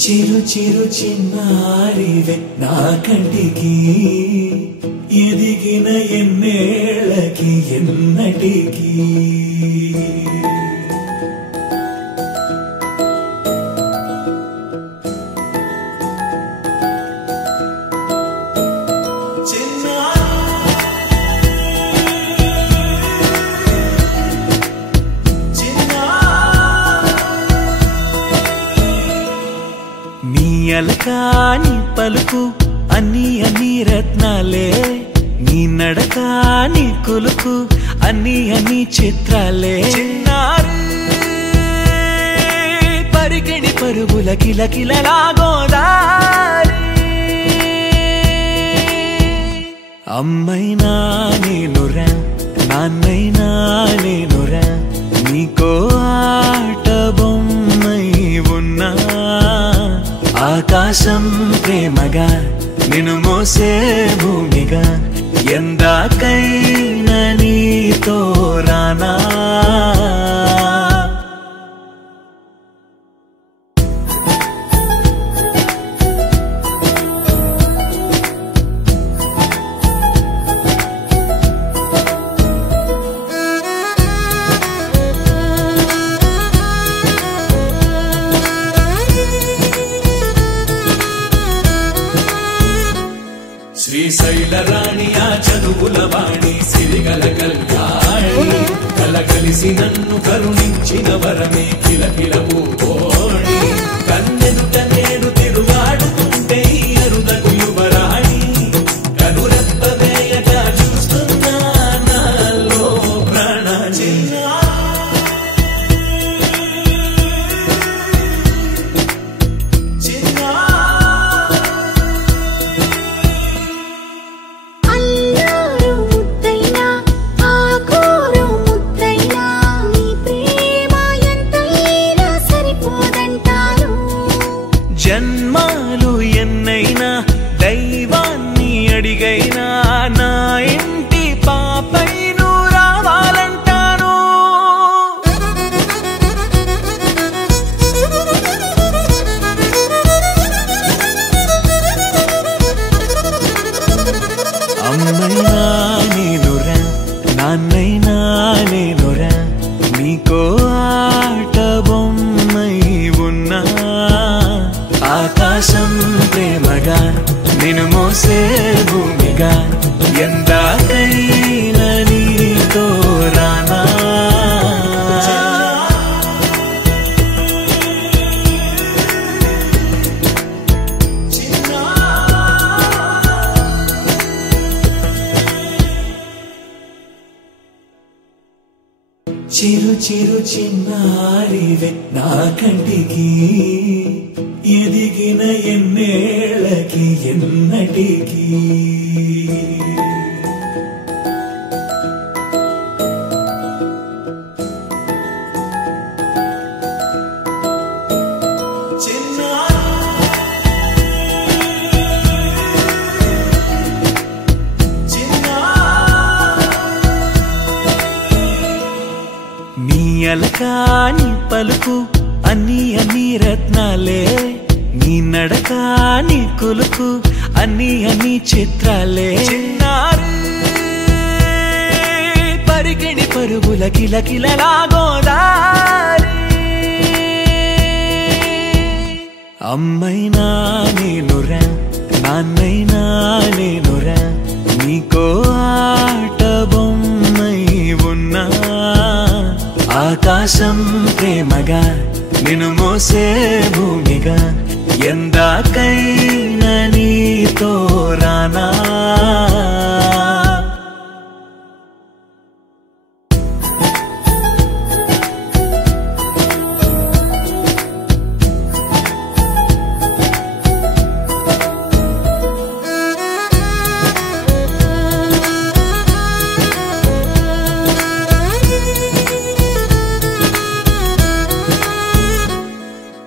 చిరు చిరు చిన్నారివే నా కంటికి ఎదిగిన ఎన్నేళ్ళకి ఎన్నటికి అలకాని పలుకు అన్ని అన్ని రత్నాలే నీ నడకాని కులుకు అన్ని అన్ని చిత్రాలే చిన్నారు పరికిణి పరుగుల కిలకిలలాగోదారి అమ్మైనా నేనురా నాన్నైనా నేనురా నీకో ఆట బొమ్మై ఉన్నా ఆకాశం ప్రేమగా నిన్ను మోసే భూమిగా ఎందాకైనా నీతో రానా శ్రీశైల రాణి ఆ చదువుల వాణి సిరిగల కళ్యాణి కలకలిసి నన్ను కరుణించిన వరమే కిలకిల పూకోణి కన్నెదుట నేడు తిరుగాడుతుంటే అరుదకు యువరాణి కనురెప్ప వేయగా చూస్తున్నా నాలో ప్రాణ జన్మాలు ఎన్నైనా దైవాన్ని అడిగైనా నా ఇంటి పాపై నువ్వు రావాలంటాను అమ్మైనా నేనురా నాన్నైనా నేనురా నీకో ఆట బొమ్మై ఉన్నా ఆకాశం ప్రేమగా నిన్ను మోసే భూమిగా ఎందాకైనా నీతో రానా చిరు చిరు చిన్నారివే నా కంటికి ఎదిగిన ఎన్నేళ్ళకి ఎన్నటికి నీ అలకాని పలుకు అన్ని అన్ని రత్నాలే నీ నడకాని కులుకు అన్ని అన్ని చిత్రాలే చిన్నారు పరికిణి పరుగుల కిలకిలలాగోదారి అమ్మైనా నేనురా నాన్నైనా నేనురా నీకో ఆట బొమ్మై ఉన్నా ఆకాశం ప్రేమగా నిన్ను మోసే భూమిగా ఎందాకైనా నీతో రానా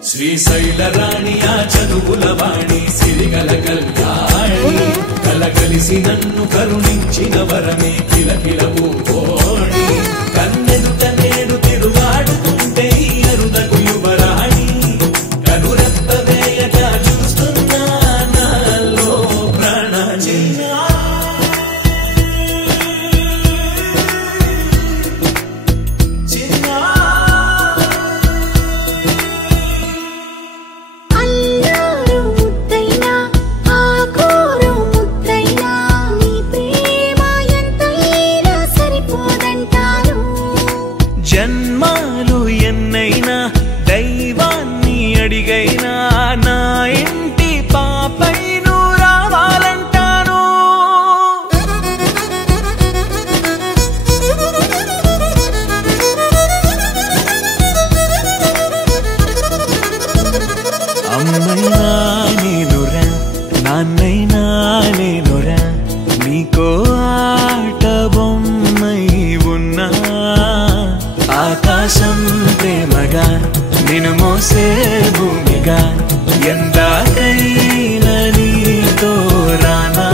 శ్రీశైల రాణి ఆ చదువుల వాణి సిరిగల కళ్యాణి కలకలిసి నన్ను కరుణించిన వరమే కిలకిల పూకోణి కన్నెదుట నేడు తిరుగాడుతుంటే అరుదకు యువరాణి కనురెప్ప వేయ అడిగైనా నా ఇంటి పాపై నువ్వు రావాలంటాను. అమ్మైనా నేనురా నాన్నైనా నేనురా నీకో ఆట బొమ్మై ఉన్నా. ఆకాశం ప్రేమగా నిన్ను మోసే భూమిగా ఎందాకైనా నీతో రానా.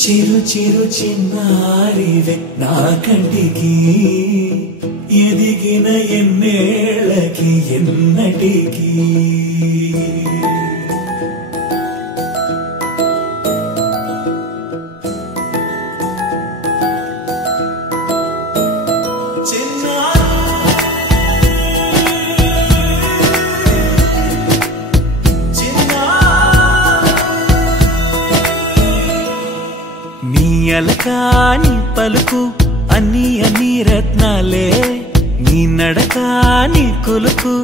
చిరు చిరు చిన్నారివే నా కంటికి ఎదిగిన ఎన్నేళ్ళకి ఎన్నటికి. నీ అలకాని పలుకు అన్ని అన్ని రత్నాలే, నీ నడకాని కొలుకు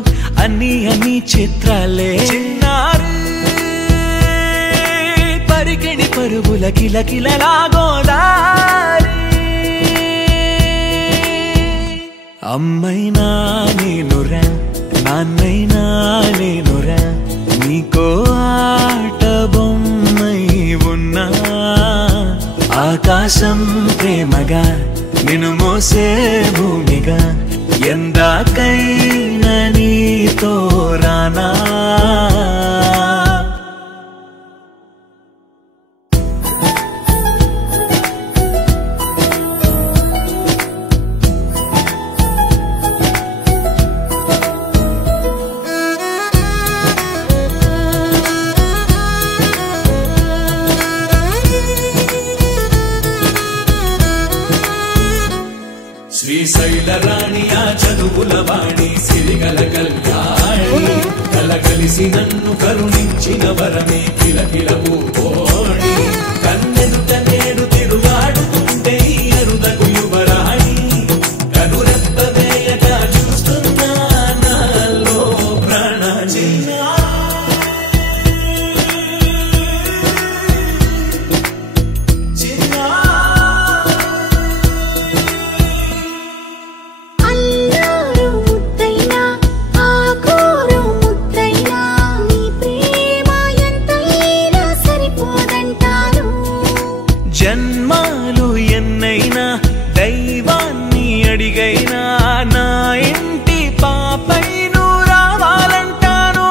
అన్ని అన్ని చిత్రాలే. చిన్నారు పరికిణి పరుగుల కిలకిలలాగోదారి. అమ్మైనా నేనురా నాన్నైనా నేనురా నీకో ఆట బొమ్మై ఉన్నా. ఆకాశం ప్రేమగా నిన్ను మోసే భూమిగా ఎందాకైనా నీతో రానా. శ్రీశైల రాణి ఆ చదువుల వాణి సిరిగల కళ్యాణి కలగలిసి నన్ను కరుణించిన వరమే కిలకిల పూకోణి. కన్నెదుట నేడు తిరుగాడుతుంటే అరుదగు యువరాణి కనురెప్ప వేయగా చూస్తున్నా నాలో ప్రాణ. జన్మాలు ఎన్నైనా దైవాన్ని అడిగైనా నా ఇంటి పాపై నువ్వు రావాలంటాను.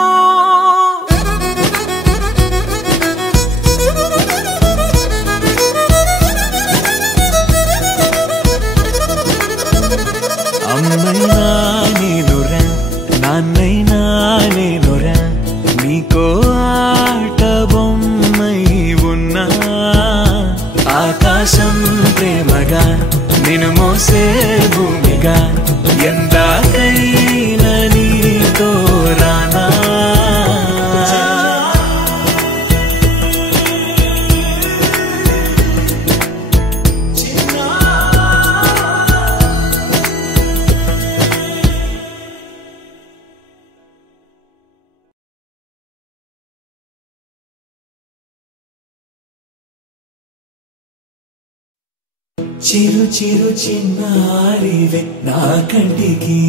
అమ్మైనా నేనురా నాన్నైనా నేనురా నీకో ఆట బొమ్మై ఉన్నా. ఆకాశం ప్రేమగా నిన్ను మోసే భూమిగా ఎందాకైనా నీతో రానా. చిరు చిరు చిన్నారివే నా కంటికి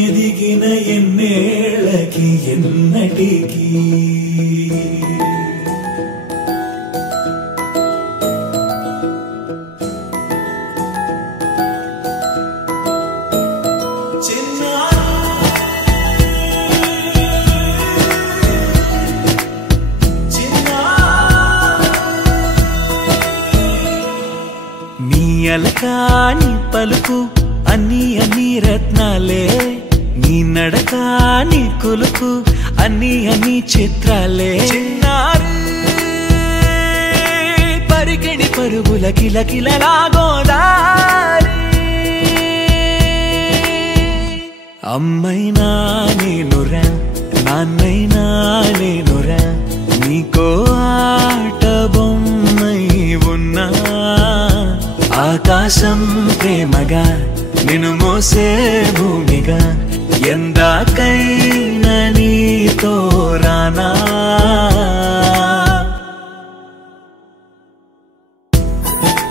ఎదిగిన ఎన్నేళ్ళకి ఎన్నటికి. నీ అలకాని పలుకు అన్ని అన్ని రత్నాలే, నీ నడకాని కొలుకు అన్ని అన్ని చిత్రాలే. చిన్నారు పరికిణి పరుగుల కిలకిలలాగోదారి. అమ్మైనా నేనురా నాన్నైనా నేనురా నీకో ఆట బొమ్మై ఉన్నా ఆకాశం ప్రేమగా నిన్ను మోసే భూమిగా ఎందాకైనా నీతో రానా